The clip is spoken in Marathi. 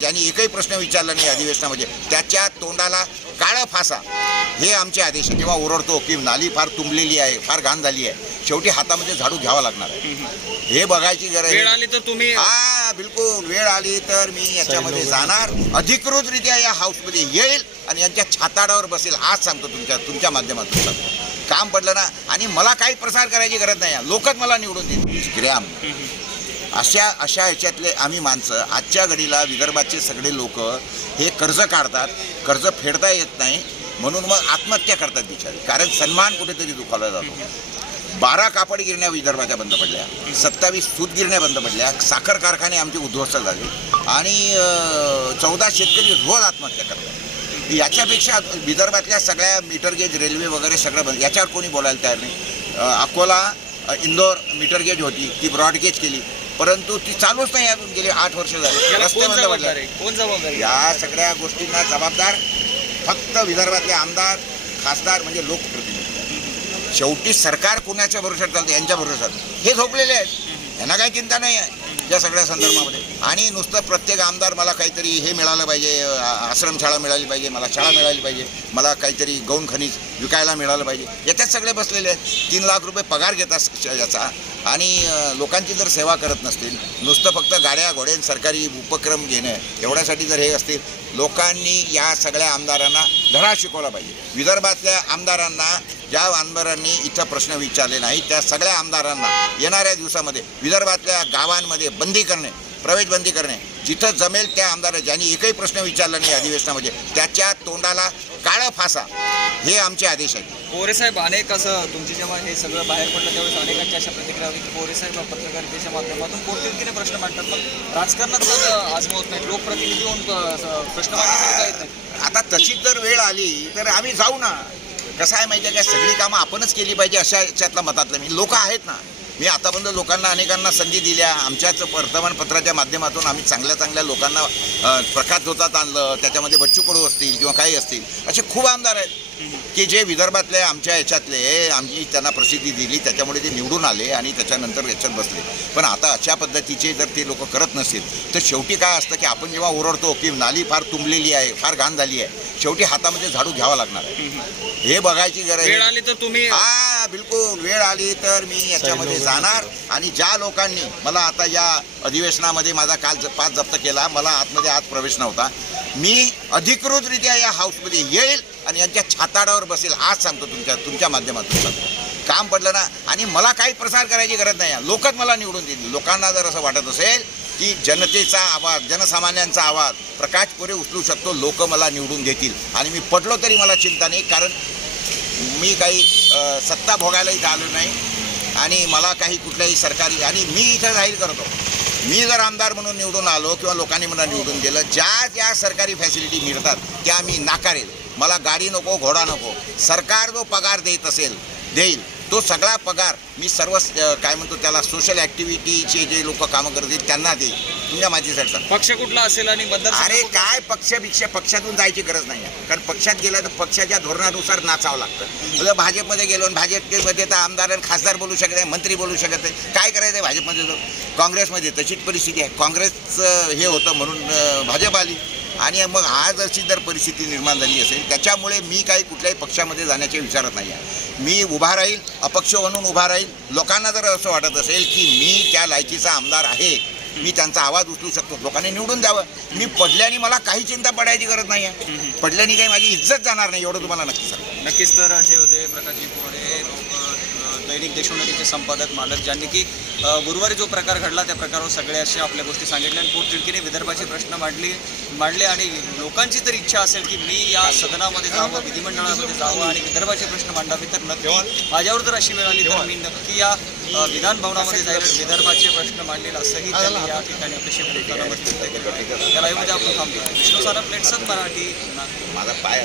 ज्यांनी एकही प्रश्न विचारला नाही अधिवेशनामध्ये त्याच्या तोंडाला काळं फासा. हे आमचे आदेश आहे. जेव्हा ओरडतो की नाली फार तुंबलेली आहे फार घाण झाली आहे शेवटी हातामध्ये झाडू घ्यावा लागणार आहे. हे बघायची गरज वेळ आली तर तुम्ही हा बिलकुल. वेळ आली तर मी याच्यामध्ये जाणार. अधिकृतरित्या या हाऊसमध्ये येईल आणि यांच्या छाताडावर बसेल आज सांगतो तुमच्या तुमच्या माध्यमातून. सांगतो काम पडलं ना आणि मला काही प्रसार करायची गरज नाही. लोकच मला निवडून देतील. ग्रॅम. अशा अशा ह्याच्यातले आम्ही माणसं आजच्या घडीला विदर्भाचे सगळे लोक हे कर्ज काढतात कर्ज फेडता येत नाही म्हणून मग आत्महत्या करतात बिचारे. कारण सन्मान कुठेतरी दुखावला जातो. बारा कापड गिरण्या विदर्भाच्या बंद पडल्या सत्तावीस सूत गिरण्या बंद पडल्या साखर कारखाने आमचे उद्ध्वस्त झाले आणि चौदा शेतकरी रोज आत्महत्या करतात. याच्यापेक्षा विदर्भातल्या सगळ्या मीटर गेज रेल्वे वगैरे सगळं बंद याच्यावर कोणी बोलायला तयार नाही. अकोला इंदोर मीटर गेज होती ती ब्रॉड गेज केली. परंतु ती चालूच नाही अजून गेली आठ वर्ष झाली. रस्ते बंद पडले. कोण जबाबदार? या सगळ्या गोष्टींना जबाबदार फक्त विदर्भातले आमदार खासदार म्हणजे लोकप्रतिनिधी. शेवटी सरकार कुणाच्या भरोशात चालतं? यांच्या भरोशात. हे झोपलेले आहेत. यांना काही चिंता नाही आहे या सगळ्या संदर्भामध्ये. आणि नुसतं प्रत्येक आमदार मला काहीतरी हे मिळालं पाहिजे आश्रमशाळा मिळाली पाहिजे मला शाळा मिळाली पाहिजे मला काहीतरी गौण खनिज विकायला मिळालं पाहिजे. याच्यात सगळे बसलेले आहेत. तीन लाख रुपये पगार घेतात याचा. आणि लोकांची जर सेवा करत नसतील नुसतं फक्त गाड्या घोडे सरकारी उपक्रम घेणं एवढ्यासाठी जर हे असतील लोकांनी या सगळ्या आमदारांना धडा शिकवला पाहिजे. विदर्भातल्या आमदारांना ज्या आमदारांनी इथं प्रश्न विचारले नाही त्या सगळ्या आमदारांना येणाऱ्या दिवसामध्ये विदर्भातल्या गावांमध्ये बंदी करणे प्रवेश बंदी करणे. जिथं जमेल त्या आमदार ज्यांनी एकही प्रश्न विचारला नाही अधिवेशनामध्ये त्याच्या तोंडाला काळं फासा. हे आमचे आदेश आहेत. पोरे साहेब अनेक असं तुमची जेव्हा हे सगळं बाहेर पडलं त्यावेळेस अनेकांची अशा प्रतिक्रिया होती की पोरे साहेब पत्रकारितेच्या माध्यमातून पोटतिडकीने प्रश्न मांडतात? पण राजकारणात आजमावत नाही लोकप्रतिनिधी होऊन प्रश्न येत नाही आता तशीच जर वेळ आली तर आम्ही जाऊ ना. कसं आहे माहिती आहे का? सगळी कामं आपणच केली पाहिजे अशा याच्यातला मतातलं. मी लोक आहेत ना. मी आतापर्यंत लोकांना अनेकांना संधी दिल्या. आमच्याच वर्तमानपत्राच्या माध्यमातून आम्ही चांगल्या चांगल्या लोकांना प्रकाश धोतात आणलं. त्याच्यामध्ये बच्चू कडू असतील किंवा काही असतील. असे खूप आमदार आहेत. की जे विदर्भातले आमच्या याच्यातले आमची त्यांना प्रसिद्धी दिली त्याच्यामुळे ते निवडून आले आणि त्याच्यानंतर याच्यात बसले. पण आता अशा पद्धतीचे जर ते लोक करत नसतील तर शेवटी काय असतं की आपण जेव्हा ओरडतो की नाली फार तुंबलेली आहे फार घाण झाली आहे शेवटी हातामध्ये झाडू घ्यावा लागणार आहे. हे बघायची गरज वेळ आहे आली तर तुम्ही हा बिलकुल वेळ आली तर मी याच्यामध्ये जाणार आणि ज्या लोकांनी मला आता या अधिवेशनामध्ये माझा काल पाच जप्त केला मला आतमध्ये आत प्रवेश नव्हता. मी अधिकृतरित्या या हाऊसमध्ये येईल आणि यांच्या छाताडावर बसेल आज सांगतो तुमच्या तुमच्या माध्यमातून. सांगतो काम पडलं ना आणि मला काही प्रसार करायची गरज नाही. आहे लोकच मला निवडून देतील. लोकांना जर असं वाटत असेल की जनतेचा आवाज जनसामान्यांचा आवाज प्रकाश पुरे उचलू शकतो लोक मला निवडून देतील. आणि मी पडलो तरी मला चिंता नाही कारण मी काही सत्ता भोगायलाही झालो आलो नाही. आणि मला काही कुठल्याही सरकारी आणि मी इथं जाहीर करतो. मी जर आमदार म्हणून निवडून आलो किंवा लोकांनी मला निवडून दिलं ज्या ज्या सरकारी फॅसिलिटी मिळतात त्या मी नाकारेल. मला गाडी नको घोडा नको. सरकार जो पगार देत असेल देईल. तो सगळा पगार मी सर्व काय म्हणतो त्याला सोशल ॲक्टिव्हिटीचे जे लोक कामं करतील त्यांना देईल. तुमच्या माझीसाठी सांगतो. पक्ष कुठला असेल आणि मतदार अरे काय पक्ष भिक्ष पक्षातून जायची गरज नाही आहे. कारण पक्षात गेलं तर पक्षाच्या धोरणानुसार नाचावं लागतं. जर भाजपमध्ये गेलो आणि भाजपमध्ये तर आमदार आणि खासदार बोलू शकत नाही मंत्री बोलू शकत नाही. काय करायचं आहे भाजपमध्ये? काँग्रेसमध्ये तशीच परिस्थिती आहे. काँग्रेसचं हे होतं म्हणून भाजप आली. आणि मग आज अशी जर परिस्थिती निर्माण झाली असेल त्याच्यामुळे मी काही कुठल्याही पक्षामध्ये जाण्याचे विचारत नाही आहे. मी उभा राहील अपक्ष म्हणून उभा राहील. लोकांना जर असं वाटत असेल की मी त्या लायकीचा आमदार आहे मी त्यांचा आवाज उचलू शकतो लोकांनी निवडून द्यावं. मी पडल्याने मला काही चिंता पडायची गरज नाही आहे. पडल्याने काही माझी इज्जत जाणार नाही एवढं तुम्हाला नक्की सांगतो. नक्कीच तर असे होते प्रकाशजी कोरे लोक दैनिक देशोन्नतीचे संपादक मालक ज्यांनी की गुरुवारी जो प्रकार घडला त्या प्रकारावर सगळ्या अशा आपल्या गोष्टी सांगितल्या आणि पोटतिडकीने विदर्भाचे प्रश्न मांडले मांडले आणि लोकांची तर इच्छा असेल की मी या सदनामध्ये जावं विधिमंडळामध्ये जावं आणि विदर्भाचे प्रश्न मांडावे तर नक्की माझ्यावर जर अशी वेळ आली तर मी नक्की या विधान भवनामध्ये जाईल विदर्भाचे प्रश्न मांडलेला असंही त्यांनी या ठिकाणी अपेक्षित व्यक्त केलं. त्या लाईव्हमध्ये आपण थांबतो विष्णू सारा प्लेट्सच मराठी. माझा पाय